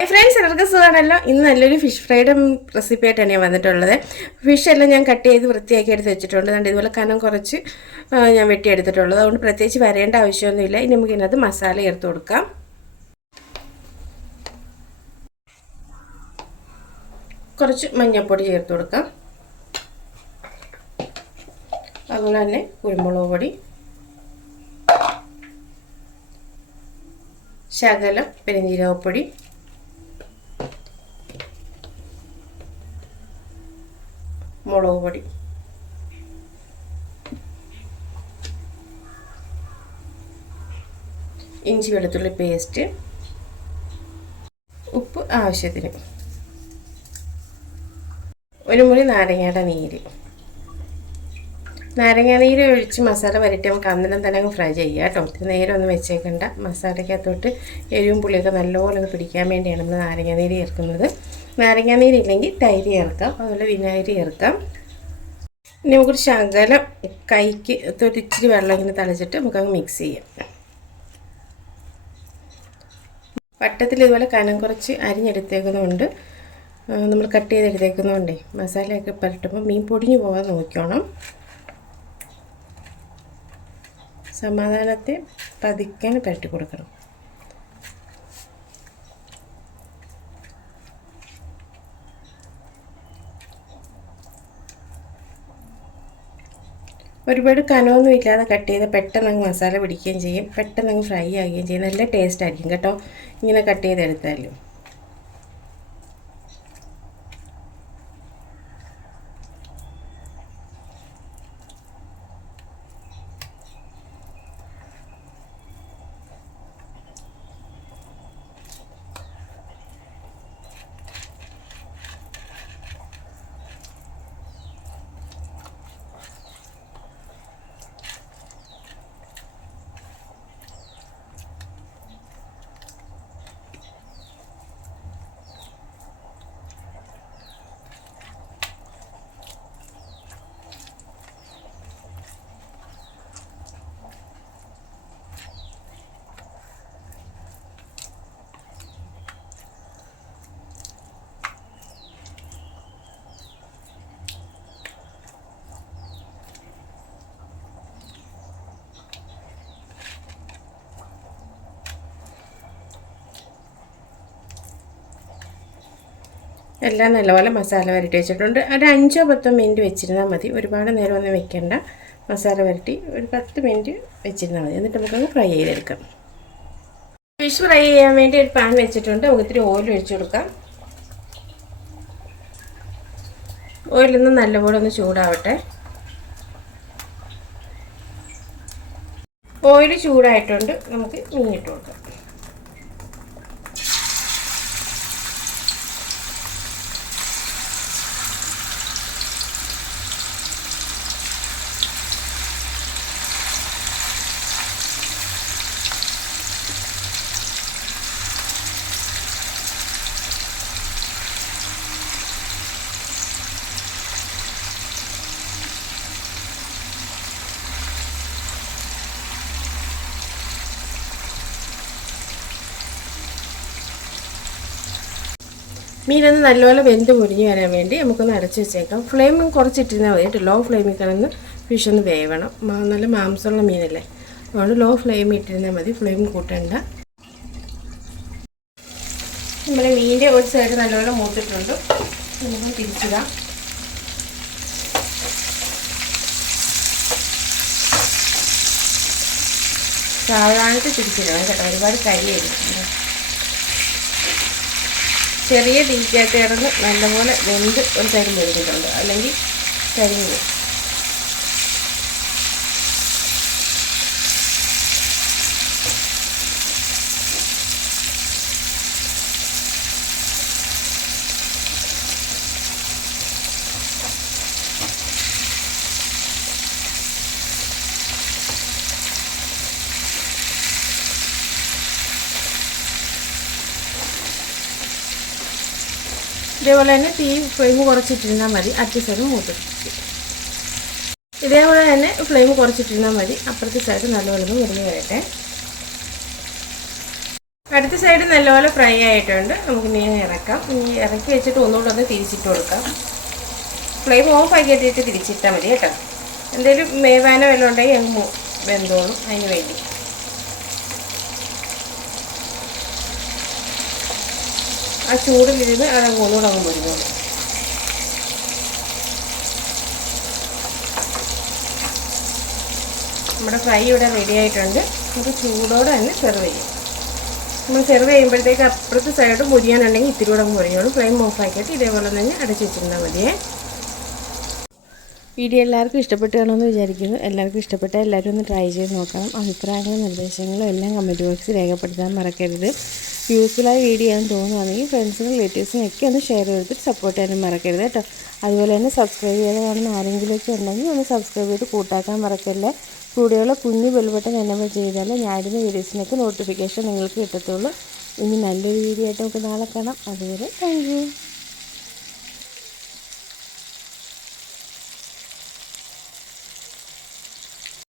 Friends എല്ലാവർക്കും സുഖമാണല്ലോ? ഇന്ന് നല്ലൊരു ഫിഷ് ഫ്രൈഡ് റെസിപ്പി ആയിട്ടാണ് ഞാൻ വന്നിട്ടുള്ളത്. ഫിഷ് എല്ലാം ഞാൻ കട്ട് ചെയ്ത് വൃത്തിയാക്കി എടുത്ത് വെച്ചിട്ടുണ്ട്. അതുകൊണ്ട് ഇതുപോലെ കനം കുറച്ച് ഞാൻ വെട്ടിയെടുത്തിട്ടുള്ളത്. അതുകൊണ്ട് പ്രത്യേകിച്ച് വരേണ്ട ആവശ്യമൊന്നുമില്ല. ഇനി നമുക്ക് ഇതിനകത്ത് മസാല ചേർത്ത് കൊടുക്കാം. കുറച്ച് മഞ്ഞൾപ്പൊടി ചേർത്ത് കൊടുക്കാം. അതുപോലെ തന്നെ കുരുമുളക് പൊടി ശകലം പെരുംജീരകപ്പൊടി മുളക് പൊടി. ഇഞ്ചി വെളുത്തുള്ളി പേസ്റ്റ് ഉപ്പ് ആവശ്യത്തിന്. ഒരു മുറി നാരങ്ങയുടെ നീര്. നാരങ്ങ നീര് ഒഴിച്ച് മസാല വരട്ടി നമുക്ക് അന്നേരം തന്നെ അങ്ങ് ഫ്രൈ ചെയ്യാം കേട്ടോ. ഒത്തിരി നേരം ഒന്നും വെച്ചേക്കണ്ട. മസാലയ്ക്കകത്തോട്ട് എരിവും പുളിയൊക്കെ നല്ലപോലെ പിടിക്കാൻ വേണ്ടിയാണ് നമ്മൾ നാരങ്ങ നീര് ചേർക്കുന്നത്. നാരങ്ങ നീര് ഇല്ലെങ്കിൽ തൈര് ചേർക്കാം. അതുപോലെ വിനാഗിരി ചേർക്കാം. ഇനി നമുക്കൊരു ശകലം കൈക്ക് ഒരിച്ചിരി വെള്ളം ഇങ്ങനെ തളിച്ചിട്ട് നമുക്കങ്ങ് മിക്സ് ചെയ്യാം. വട്ടത്തിൽ ഇതുപോലെ കനം കുറച്ച് അരിഞ്ഞെടുത്തേക്കുന്നതുകൊണ്ട് നമ്മൾ കട്ട് ചെയ്തെടുത്തേക്കുന്നതുകൊണ്ടേ മസാലയൊക്കെ പരട്ടുമ്പോൾ മീൻ പൊടിഞ്ഞു പോകാൻ നോക്കിക്കോണം. സമാധാനത്തെ പതിക്കാൻ പരട്ടി കൊടുക്കണം. ഒരുപാട് കനമൊന്നും ഇല്ലാതെ കട്ട് ചെയ്ത് പെട്ടെന്ന് അങ്ങ് മസാല പിടിക്കുകയും ചെയ്യും. പെട്ടെന്ന് അങ്ങ് ഫ്രൈ ആകുകയും ചെയ്യും. നല്ല ടേസ്റ്റ് ആയിരിക്കും കേട്ടോ. ഇങ്ങനെ കട്ട് ചെയ്തെടുത്താലും. എല്ലാം നല്ലപോലെ മസാല വരട്ടി വെച്ചിട്ടുണ്ട്. ഒരു അഞ്ചോ പത്തോ മിനിറ്റ് വെച്ചിരുന്നാൽ മതി. ഒരുപാട് നേരം ഒന്നും വെക്കേണ്ട. മസാല വരട്ടി ഒരു പത്ത് മിനിറ്റ് വെച്ചിരുന്നാൽ മതി. എന്നിട്ട് നമുക്കങ്ങ് ഫ്രൈ ചെയ്തെടുക്കാം. ഫിഷ് ഫ്രൈ ചെയ്യാൻ വേണ്ടി ഒരു പാൻ വെച്ചിട്ടുണ്ട്. നമുക്ക് ഇത്തിരി ഓയിൽ ഒഴിച്ചു കൊടുക്കാം. ഓയിലൊന്ന് നല്ലപോലെ ഒന്ന് ചൂടാവട്ടെ. ഓയിൽ ചൂടായിട്ടുണ്ട്. നമുക്ക് മീനിട്ട് കൊടുക്കാം. മീനൊന്ന് നല്ലപോലെ വെന്ത് പൊരിഞ്ഞ് വരാൻ വേണ്ടി നമുക്കൊന്ന് അടച്ച് വെച്ചേക്കാം. ഫ്ലെയിം കുറച്ചിട്ടിരുന്നാൽ മതി കേട്ടോ. ലോ ഫ്ലെയിമിൽ കിടന്ന് ഫിഷ് ഒന്ന് വേവണം. നല്ല മാംസമുള്ള മീനല്ലേ. അതുകൊണ്ട് ലോ ഫ്ലെയിം ഇട്ടിരുന്നാൽ മതി. ഫ്ലെയിം കൂട്ടണ്ട. നമ്മുടെ മീനിന്റെ ഒരു സൈഡ് നല്ലപോലെ മൂത്തിട്ടുണ്ട്. നമുക്ക് തിരിച്ചിടാം. സാവധാനത്തിൽ തിരിച്ചിടണം കേട്ടോ. ഒരുപാട് കരിയായിരിക്കും. ചെറിയ തീറ്റയായിട്ട് കിടന്ന് നല്ലപോലെ വെന്ത് ഒരു സൈഡ് വരുന്നുണ്ട് അല്ലെങ്കിൽ കരിഞ്ഞു. ഇതേപോലെ തന്നെ തീ ഫ്ലെയിം കുറച്ചിട്ടിരുന്നാൽ മതി. അറ്റ സൈഡ് മൂത്ത് ഇതേപോലെ തന്നെ ഫ്ലെയിം കുറച്ചിട്ടിരുന്നാൽ മതി. അപ്പുറത്തെ സൈഡ് നല്ലപോലെ മുറിഞ്ഞ് വരട്ടെ. അടുത്ത സൈഡ് നല്ലപോലെ ഫ്രൈ ആയിട്ടുണ്ട്. നമുക്ക് മീൻ ഇറക്കാം. ഇനി ഇറക്കി വെച്ചിട്ട് ഒന്നുകൂടെ ഒന്ന് തിരിച്ചിട്ട് കൊടുക്കാം. ഫ്ലെയിം ഓഫ് ആക്കി ഇട്ടിട്ട് തിരിച്ചിട്ടാൽ മതി കേട്ടോ. എന്തെങ്കിലും മേവാനോ വല്ലതും ഉണ്ടെങ്കിൽ അങ്ങ് വെന്തോളും അതിന് വേണ്ടി. ആ ചൂടിലിരുന്ന് അതങ്ങ് ഒന്നുകൂടെ അങ്ങ് പൊരിഞ്ഞോളും നമ്മുടെ ഫ്രൈ ഇവിടെ റെഡി ആയിട്ടുണ്ട്. നമുക്ക് ചൂടോടെ തന്നെ സെർവ് ചെയ്യാം. നമ്മൾ സെർവ് ചെയ്യുമ്പോഴത്തേക്ക് അപ്പുറത്തെ സൈഡ് മുരിയാനുണ്ടെങ്കിൽ ഇത്തിരി കൂടെ മുരിഞ്ഞോളും ഫ്ലെയിം ഓഫാക്കിയിട്ട് ഇതേപോലെ തന്നെ അടച്ചു വെച്ചിരുന്നാൽ മതിയേ. വീഡിയോ എല്ലാവർക്കും ഇഷ്ടപ്പെട്ടു കാണുമെന്ന് വിചാരിക്കുന്നു. എല്ലാവർക്കും ഇഷ്ടപ്പെട്ട എല്ലാവരും ഒന്ന് ട്രൈ ചെയ്ത് നോക്കണം. അഭിപ്രായങ്ങളും നിർദ്ദേശങ്ങളും എല്ലാം കമന്റ് ബോക്സിൽ രേഖപ്പെടുത്താൻ മറക്കരുത്. യൂസ്ഫുള്ളായ വീഡിയോ ആണെന്ന് തോന്നുകയാണെങ്കിൽ ഫ്രണ്ട്സിനും റിലേറ്റീവ്സിനും ഒക്കെ ഒന്ന് ഷെയർ ചെയ്തിട്ട് സപ്പോർട്ട് ചെയ്യാനും മറക്കരുത് കേട്ടോ. അതുപോലെ തന്നെ സബ്സ്ക്രൈബ് ചെയ്ത് കാണുന്ന ആരെങ്കിലുമൊക്കെ ഉണ്ടെങ്കിൽ ഒന്ന് സബ്സ്ക്രൈബ് ചെയ്ത് കൂട്ടാക്കാൻ മറക്കല്ലേ കൂടെയുള്ള കുഞ്ഞു ബെൽബട്ടൺ എന്നെ ചെയ്താൽ ഞാനിരുന്ന വീഡിയോസിനൊക്കെ നോട്ടിഫിക്കേഷൻ നിങ്ങൾക്ക് കിട്ടത്തുള്ളൂ. ഇനി നല്ലൊരു വീഡിയോ ആയിട്ട് നമുക്ക് നാളെ കാണാം. അതുവരെ താങ്ക്